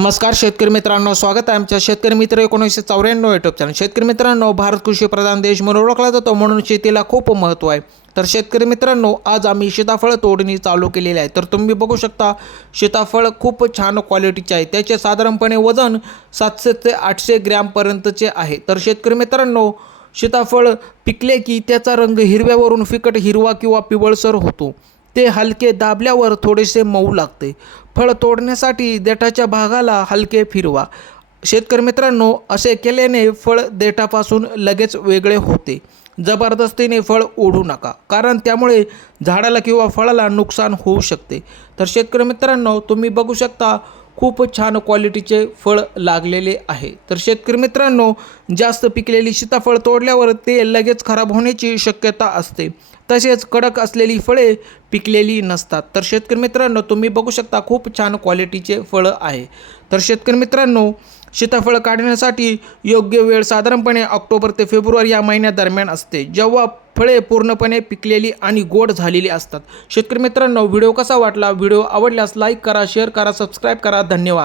नमस्कार शेतकरी मित्रांनो, स्वागत आहे आमच्या शेतकरी मित्र 1994 यूट्यूब चॅनल। शेतकरी मित्रांनो, भारत कृषी प्रधान देश म्हणून ओळखला जातो, म्हणून शेतीला खूप महत्त्व आहे। तर शेतकरी मित्रांनो, आज आम्ही सीताफळ तोडणी चालू केलेली आहे। तर तुम्ही बघू शकता, सीताफळ खूप छान क्वालिटीचे आहे। त्याचे साधारणपणे वजन 700 ते 800 ग्रॅम पर्यंतचे आहे। तर शेतकरी मित्रांनो, सीताफळ पिकले की त्याचा रंग हिरव्यावरून फिकट हिरवा किंवा पिवळसर होतो। ते हलके दाबल्यावर थोडेसे मऊ लागते। फळ तोडण्यासाठी देठाच्या भागाला हलके फिरवा। शेतकरी मित्रांनो, असे केल्याने फळ देठापासून लगेच वेगळे होते। जबरदस्तीने फळ ओढू नका, कारण त्यामुळे झाडाला किंवा फळाला नुकसान होऊ शकते। तर शेतकरी मित्रांनो, तुम्ही बघू शकता, खूप छान क्वालिटीचे फळ लागलेले आहे। तर शेतकरी मित्रांनो, जास्त पिकलेली सीताफळ तोडल्यावर ते लगेच खराब होण्याची शक्यता असते। तसेच कडक असलेली फळे पिकलेली नसतात। तर शेतकरी मित्रांनो, तुम्ही बघू शकता, खूप छान क्वालिटीचे फळं आहे। तर शेतकरी मित्रांनो, सीताफळ काढण्यासाठी योग्य वेळ साधारणपणे ऑक्टोबर ते फेब्रुवारी या महिन्यादरम्यान असते, जेव्हा फळे पूर्णपणे पिकलेली आणि गोड झालेली असतात। शेतकरी मित्रांनो, व्हिडिओ कसा वाटला? व्हिडिओ आवडल्यास लाईक करा, शेअर करा, सबस्क्राईब करा। धन्यवाद।